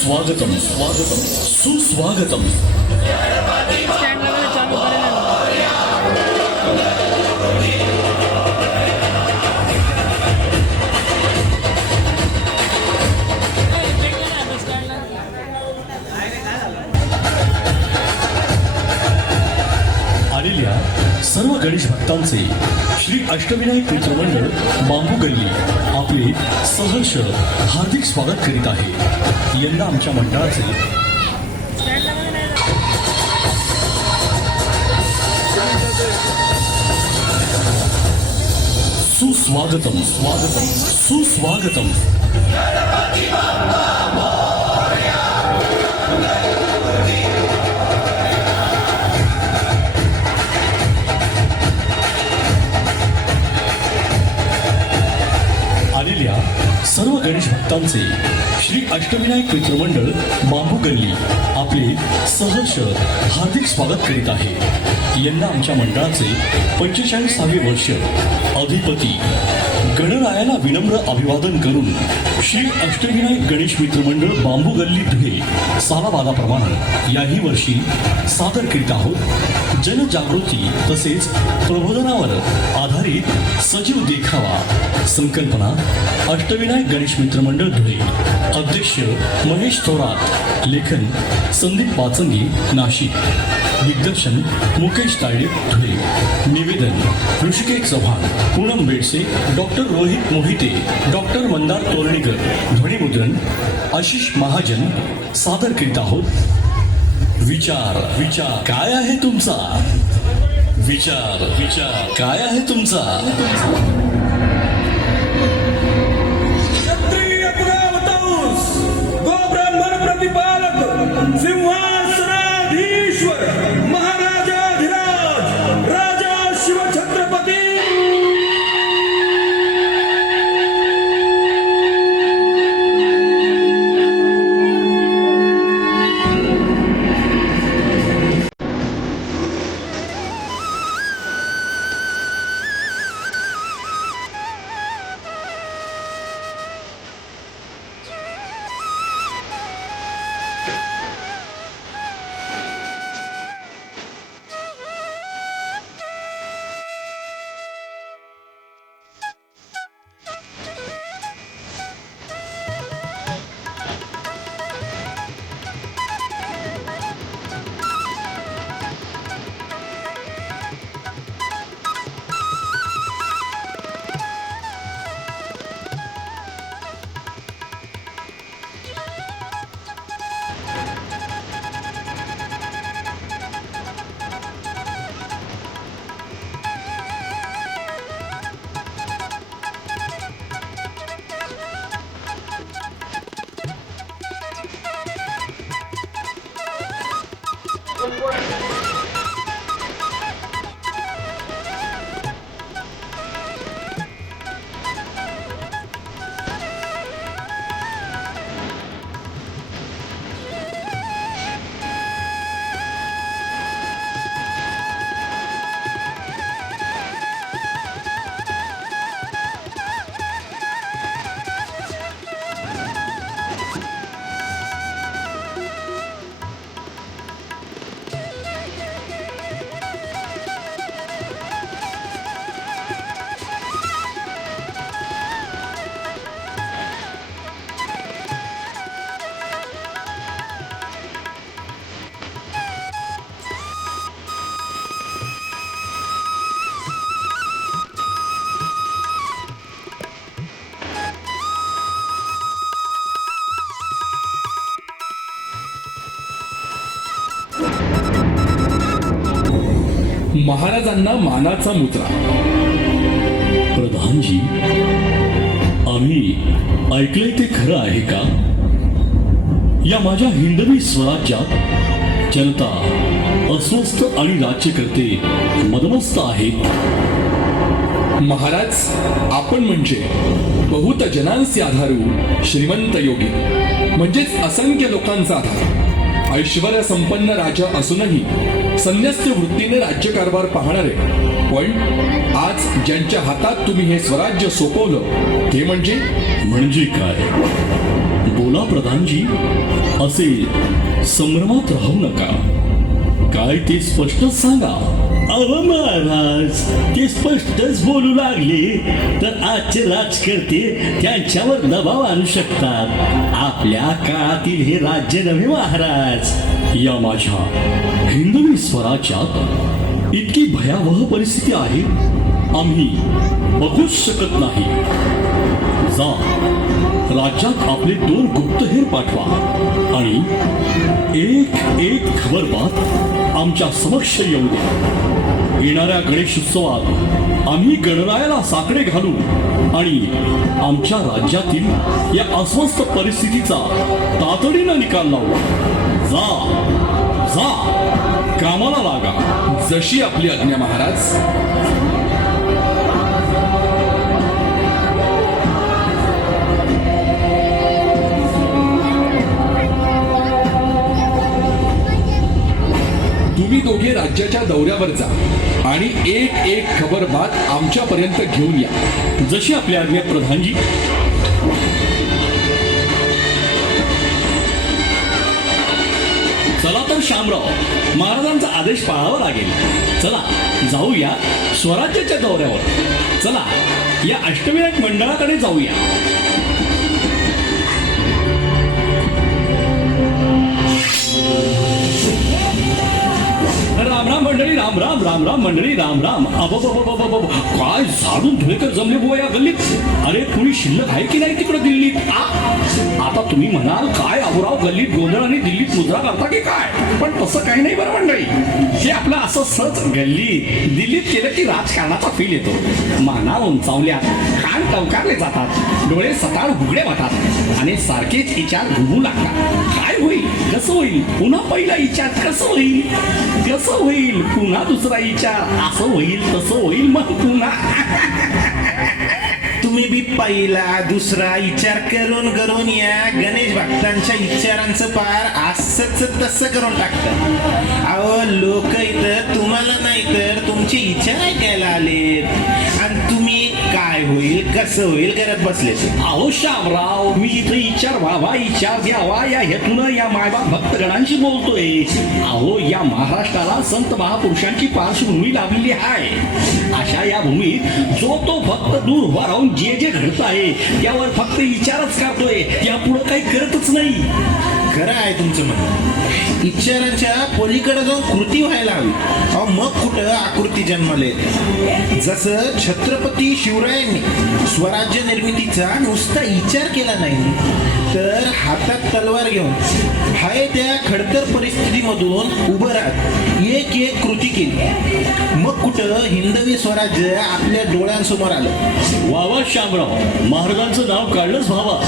सुस्वागतम स्वागतम सुस्वागतम. आलेल्या सर्व गणेश भक्तांचे श्री अष्टविनायक मित्रमंडळ बांबू गल्ली आपले सहर्ष हार्दिक स्वागत करीत आहे. यंदा आमच्या मंडळाचे सुस्वागतम स्वागतम सुस्वागतम. आलेल्या सर्व गणेश भक्तांचे श्री अष्टविनायक मित्रमंडळ बांबू गल्ली आपले सहर्ष हार्दिक स्वागत करीत आहे. यंदा आमच्या मंडळाचे 45वे वर्ष. अधिपती गणरायाला विनम्र अभिवादन करून श्री अष्टविनायक गणेश मित्रमंडळ बांबू गल्ली धुळे सालाबादाप्रमाणे याही वर्षी सादर करीत आहोत. जनजागृती तसेच प्रबोधनावर आधारित सजीव देखावा. संकल्पना अष्टविनायक गणेश मित्रमंडळ धुळे. अध्यक्ष महेश थोरात. लेखन संदीप पाचंगी नाशिक. दिग्दर्शन मुकेश तायडे धुळे. निवेदन ऋषिकेश चव्हाण, पूनम बेडसे, डॉक्टर रोहित मोहिते, डॉक्टर मंदार तोरणीकर. ध्वनिमुद्रण आशिष महाजन. सादर करीत आहोत. विचार विचार काय आहे तुमचा? विचार विचार काय आहे तुमचा? क्षत्रिय कुलावतंस, गोब्राह्मण प्रतिपालक, सिंहासनाधीश्वर, महाराजाधिराज, राजा शिवछत्रपती. महाराजांना मानाचा मुद्रा. प्रधानजी, आम्ही ऐकले ते खरं आहे का? या माझ्या हिंदवी स्वराज्यात जनता अस्वस्थ आणि राज्यकर्ते मदमस्त आहेत. महाराज, आपण म्हणजे बहुत जनांचे आधारू श्रीमंत योगी, म्हणजेच असंख्य लोकांचा आधार. ऐश्वर्य संपन्न राजा असूनही संन्यस्त वृत्तीने राज्यकारभार पाहणारे, पण आज ज्यांच्या हातात तुम्ही हे स्वराज्य सोपवलं ते म्हणजे काय? बोला प्रधानजी, असे संभ्रमात राहू नका. काय ते स्पष्टच सांगा. अहो महाराज, ते स्पष्टच बोलू लागले तर आजचे राजकर्ते त्यांच्यावर दबाव आणू शकतात. आपल्या काळातील हे राज्य नव्हे महाराज. या माझ्या हिंदवी स्वराज्यात इतकी भयावह परिस्थिती आहे, आम्ही बघूच शकत नाही. जा, राज्यात आपले 2 गुप्तहेर पाठवा आणि एक खबरबात आमच्या समक्ष येऊ द्या. येणाऱ्या गणेशोत्सवात आम्ही गणरायाला साकडे घालू आणि आमच्या राज्यातील या अस्वस्थ परिस्थितीचा तातडीनं निकाल लावू. जा जा, कामाला लागा. जशी आपली आज्ञा महाराज. तुम्ही दोघे राज्याच्या दौऱ्यावर जा आणि एक खबरबात आमच्यापर्यंत घेऊन या. जशी आपली आज्ञा प्रधानजी. चला तर शामराव, महाराजांचा आदेश पाळावा लागेल. चला जाऊया स्वराज्याच्या दौऱ्यावर. चला या अष्टविनायक मंडळाकडे जाऊया. राम राम मंडळी, राम राम राम राम मंडळी, राम राम. अबब, काय झाडून धुळेकर जमले बुवा या गल्लीत. अरे कुणी शिल्लक आहे की नाही तिकडे दिल्लीत? आता तुम्ही म्हणाल काय अबुराव, गल्लीत गोंधळ आणि दिल्लीत मुद्रा करता की काय? पण तसं काही नाही बरं मंडळी. हे आपलं असं सहज गल्लीत दिल्लीत केलं की राजकारणाचा फील येतो. माना उंचावल्या, कान टवकारले जातात, डोळे सताळ उघडे वाटतात आणि सारखेच विचार घुमू लागतात. काय होईल, कसं होईल, पुन्हा पहिला विचार कसं होईल, कसं होईल, पुन्हा दुसरा विचार, असं होईल तसं होईल, मग पुन्हा. तुम्ही बी पहिला दुसरा विचार करून या गणेश भक्तांच्या विचारांचं पार असंच तसं करून टाकतात. अहो लोक इथं तुम्हाला नाही तर तुमचे विचार ऐकायला आलेत आणि तुम्ही काय होईल कसं होईल करत बसले. अहो शामराव, मी इथं विचार व्हावा, विचार द्यावा या हेतून या मायबाप भक्तगणांशी बोलतोय. अहो या महाराष्ट्राला संत महापुरुषांची पार्श्वभूमी लाभलेली आहे. अशा या भूमीत जो तो फक्त दूर उभा राहून जे घडत आहे त्यावर फक्त विचारच करतोय, यापुढे काही करतच नाही. खरं आहे तुमचं म्हणणं. विचारांच्या पलीकडे जाऊन कृती व्हायला हवी. अहो मग कुठं आकृती जन्मले. जसं छत्रपती शिवरायांनी स्वराज्य निर्मितीचा नुसता विचार केला नाही तर हातात तलवार घेऊन हाय त्या खडतर परिस्थितीमधून उभं राहत एक कृती केली. मग कुठं हिंदवी स्वराज्य आपल्या डोळ्यांसमोर आलं. वावा शामराव, महाराजांचं नाव काढलंच व्हावा.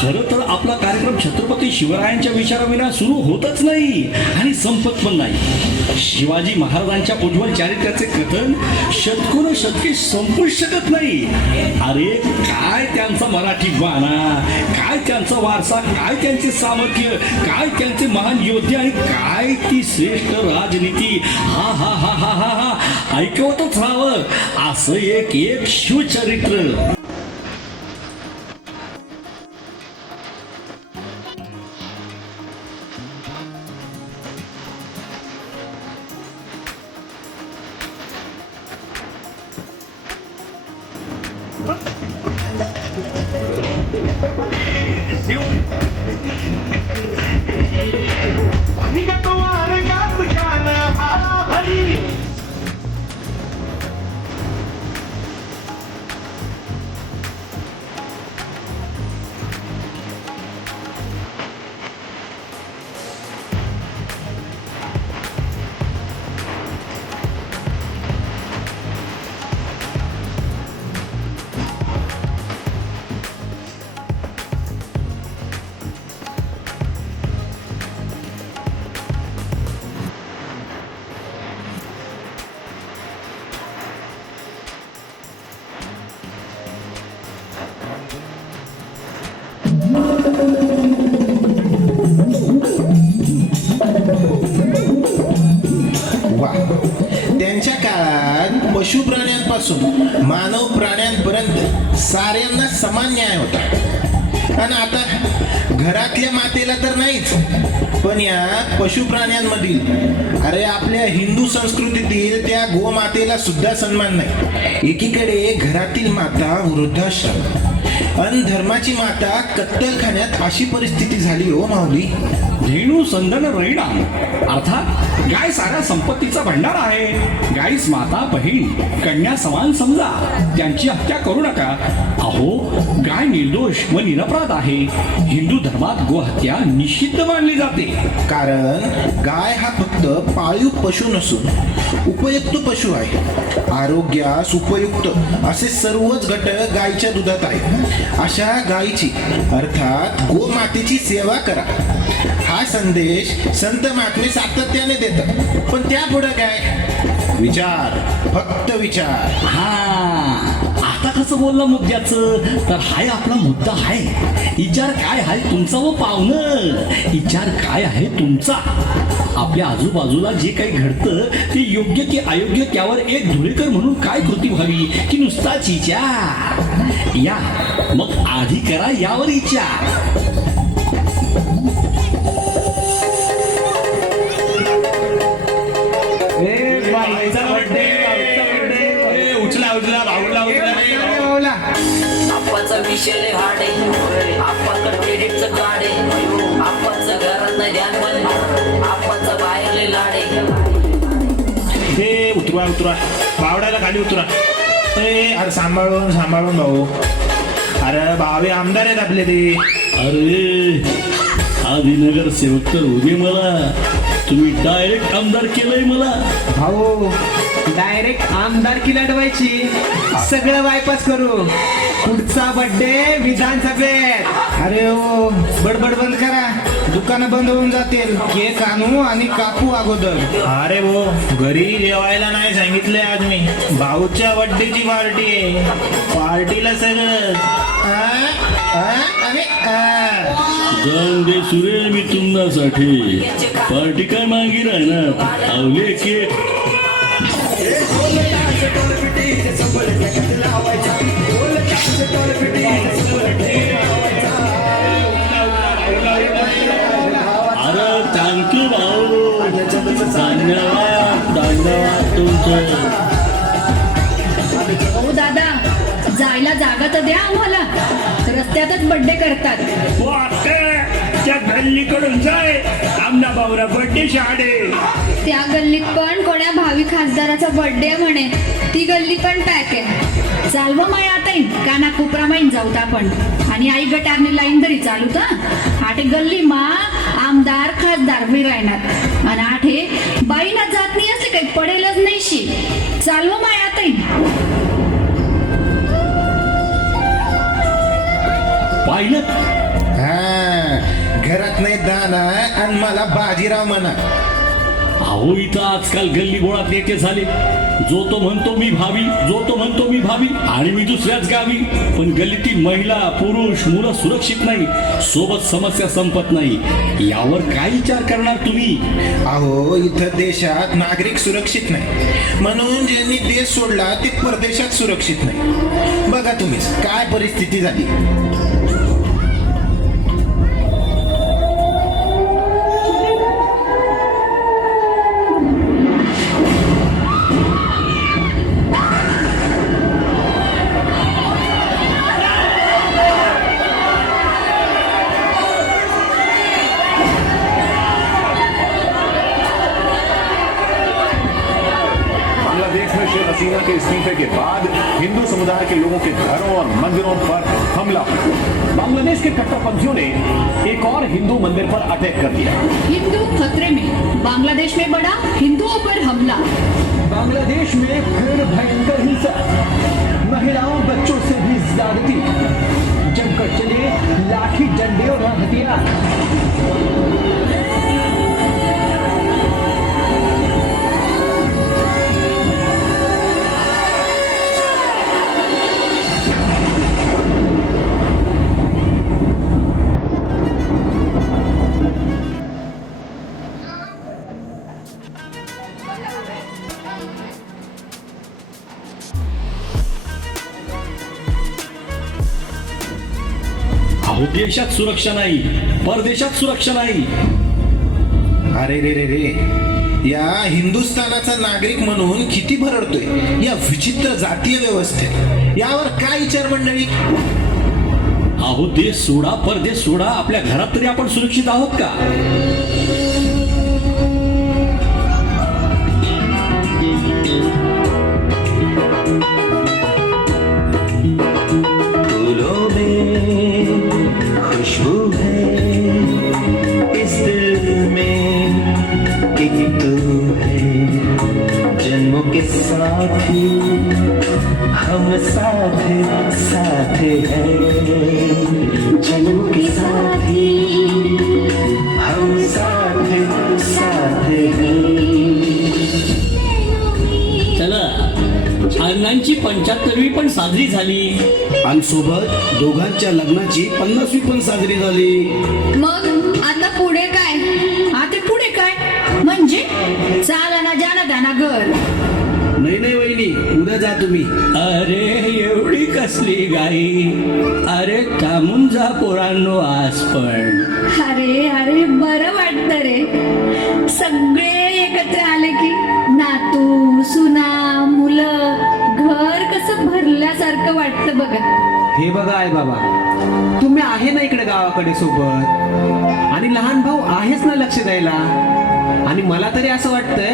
खरं तर आपला कार्यक्रम छत्रपती शिवरायांच्या विचाराविना सुरू होतच नाही आणि संपत पण नाही. शिवाजी महाराजांच्या उज्ज्वल चारित्र्याचे कथन शतके संपूच शकत नाही. अरे काय त्यांचा मराठी बाणा, काय त्यांचा वारसा, काय त्यांचे सामर्थ्य, काय त्यांचे महान योद्धे आणि काय ती श्रेष्ठ राजनीती. हा हा हा हा हा हा, ऐकवतच राहावं असं एक शिवचरित्र. वा, त्यांच्या काळात पशु प्राण्यांपासून मानव प्राण्यांपर्यंत साऱ्यांना समान न्याय होता. आणि आता घरातल्या मातेला तर नाहीच, पण या पशु प्राण्यांमधील, अरे आपल्या हिंदू संस्कृतीतील त्या गोमातेला सुद्धा सन्मान नाही. एकीकडे घरातील माता वृद्धाश्रम आणि धर्माची माता कत्तलखान्यात, अशी परिस्थिती झाली हो माऊली. धेनू संदन रैणाम अर्थात गाय साऱ्या संपत्तीचा भंडार आहे. गायीस माता बहीण कन्या समान समजा, त्यांची हत्या करू नका. अहो, गाय निर्दोष व निरपराध आहे. हिंदू धर्मात गोहत्या निषिद्ध मानली जाते. कारण गाय हा फक्त पाळीव पशु नसून उपयुक्त पशु आहे. आरोग्यास उपयुक्त असे सर्वच घटक गायीच्या दुधात आहेत. अशा गायीची अर्थात गोमातेची सेवा करा, हा संदेश संत महात्मे सातत्याने देतात. पण त्या पुढे काय? विचार, फक्त विचार. हा, आता कसं बोलला मुद्द्याचं, तर हाय आपला मुद्दा आहे. विचार काय आहे तुमचा व पाहुणं, विचार काय आहे तुमचा. आपल्या आजूबाजूला जे काही घडतं ते योग्य की अयोग्य, त्यावर एक धुळेकर म्हणून काय कृती व्हावी की नुसताच विचार. या मग आधी करा यावर विचार. आप्पाचा विषय हाड आहे. आप्पाकडे क्रेडिटचं कार्ड आहे. आप्पाचं घरात नाही ध्यान पण आप्पाचा बाहेरले लाड आहे. हे उतरा बावड्याला खाली उतरा. अरे सांभाळून भाऊ. अरे बावे आमदार आहेत आपले ते. अरे आदिनगर सेवक तर उभे मला, तुम्ही डायरेक्ट आमदार केलंय मला. भाऊ डायरेक्ट आमदारकी लढवायची, सगळं बायपास करू. पुढचा बर्थडे विधानसभेत. अरे ओ बडबड बंद करा, दुकानं बंद होऊन जातील. केक आणू आणि कापू अगोदर. अरे भो, घरी जेवायला नाही सांगितलंय आज मी. भाऊच्या बर्थडेची पार्टी आहे. पार्टीला सगळं जाऊन दे सुरे, मी तुम्हासाठी पार्टी काय मागी राहणार. आवले केक. अरे थँक्यू भाऊ, धन्यवाद तुमचं. हो दादा, जायला जागा तर द्या आम्हाला, रस्त्यातच बर्थडे करतात. त्या गल्लीकडून जाय, आमना बावरा बर्थडे शाडे. त्या गल्लीत पण कोण्या भावी खासदाराचा बर्थडे म्हणे, ती गल्ली पण पॅक आहे. चालव माय आता काना कोपरा माईन जाऊ आपण, आणि आई गटारने लाईन तरी चालू तर आठे गल्ली मा आमदार खासदार बी राहणार. आणि आठे बाईना जात नाही असले काही पडेलच नाही शी. चालव माय आता. पाहिलं, घरात नाही दाना आणि मला बाजीराव म्हणा. अहो इथं आजकाल गल्ली बोळात नेते झाले. जो तो म्हणतो मी भावी, जो तो म्हणतो मी भावी, आणि मी दुसऱ्याच गावी. पण गल्लीतील महिला पुरुष मुलं सुरक्षित नाही, सोबत समस्या संपत नाही. यावर काय विचार करणार तुम्ही? अहो इथं देशात नागरिक सुरक्षित नाही, म्हणून ज्यांनी देश सोडला ते परदेशात सुरक्षित नाही. बघा तुम्हीच काय परिस्थिती झाली. बांग्लादेश में शेख हसीना के इस्तीफे के बाद हिंदू समुदाय के लोगों के घरों और मंदिरों पर हमला हुआ। बांग्लादेश के कट्टरपंथियों ने एक और हिंदू मंदिर पर अटैक कर दिया। हिंदू खतरे में, बांग्लादेश में बड़ा हिंदुओं पर हमला। बांग्लादेश में फिर भयंकर हिंसा, महिलाओं बच्चों से भी ज्यादती, जमकर चले लाठी डंडे और हथियार। अहो ते देशात सुरक्षा नाही, परदेशात सुरक्षा नाही. अरे रे रे रे, या हिंदुस्थानाचा नागरिक म्हणून किती भरडतोय या विचित्र जातीय व्यवस्थेत. यावर काय विचार मंडळी? अहो देश सोडा, परदेश सोडा, आपल्या घरात तरी आपण सुरक्षित आहोत का? फूलों में खुशबू है, इस दिल में एक तू है, जन्मों के साथी हम साथ साथ हैं, जन्मों के साथी हम साथ साथ हैं. चला, अण्णांची 75वी पण साजरी झाली आणि सोबत दोघांच्या लग्नाची 50वी पण साजरी झाली. मग आता पुढे काय? आता पुढे काय म्हणजे चाला ना जाना दाना घर. नाही नाही वहिनी, उद्या जा तुम्ही. अरे एवढी कसली गाई? अरे थांबून जा पोरांनो आज पण. अरे अरे बरं वाटतं रे, सगळे एकत्र आले की नातू सुना मुलं घर कसं भरल्यासारखं वाटतं बघा. हे बघा आई बाबा, तुम्ही आहे ना इकडे गावाकडे सोबत, आणि लहान भाऊ आहेच ना लक्ष द्यायला. आणि मला तरी असं वाटतंय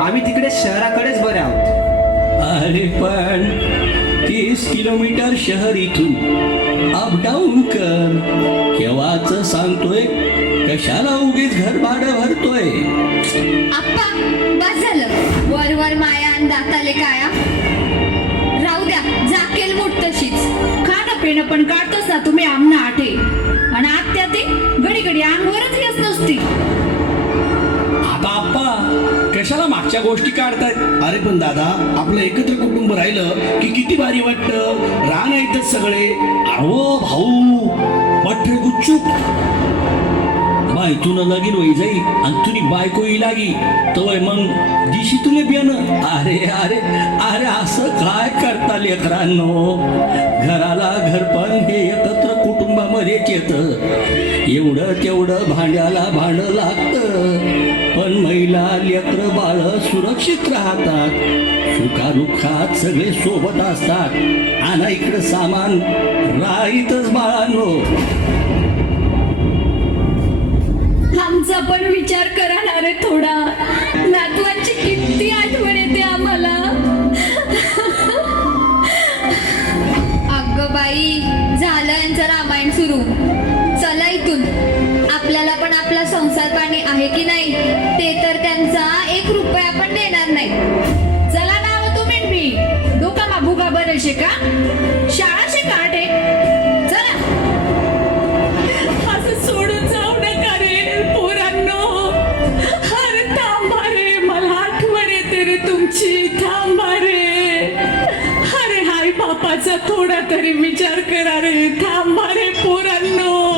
आम्ही तिकडे शहराकडेच बरे आहोत. अरे पण 30 किलोमीटर शहर इथून अपडाऊन कर. केव्हाच सांगतोय, कशाला उगीच घर भाडं भरतोय? आप्पा बस झालं, वर वर माया आणि दाताले काया. राहू द्या, जाकेल मूठ तशीच. खाणं पिणं पण काढतोच ना तुम्ही आमना आठे, आणि आत्या ते घडी घडी अंगवरच येत नसती. आता आप्पा कशाला मागच्या गोष्टी काढतायत? अरे पण दादा, आपलं एकत्र कुटुंब राहिलं की किती भारी वाटतं. रान येतच सगळे. अहो भाऊ, पठ्ठे गुच्चूप. बायतून लगीन होई जाई आणि तुझी बायको ही लागी तवय मग दिशी तुले बियाणं. अरे अरे अरे असं काय करता लेकरांनो? घराला घरपण हे एकत्र कुटुंबामध्येच येतं. एवढं तेवढं भांड्याला भांडं लागतं, पण महिला लेकर बाळ सुरक्षित राहतात. सुखादुःखात सगळे सोबत असतात. आणा इकडं सामान, राहीतच बाळांनो. आमचा पण विचार करा ना रे थोडा. नातवांची किती आठवण येते आम्हाला. अगं बाई, झालं यांचं रामायण सुरू. चला इथून. आपल्याला पण आपला संसार पाणी आहे की नाही ते तर त्यांचा 1 रुपया पण देणार नाही. चला नाव तुम्ही मी डोका मा भुगा बरे शे का? शाळा शे का आठे? चला. असं सोडून जाऊ नका रे पोरांनो. अरे थांबा रे, मला आठवण येते रे तुमची. थांबा रे. अरे हाय बापाचा थोडा तरी विचार करा रे. थांबा रे पोरांनो.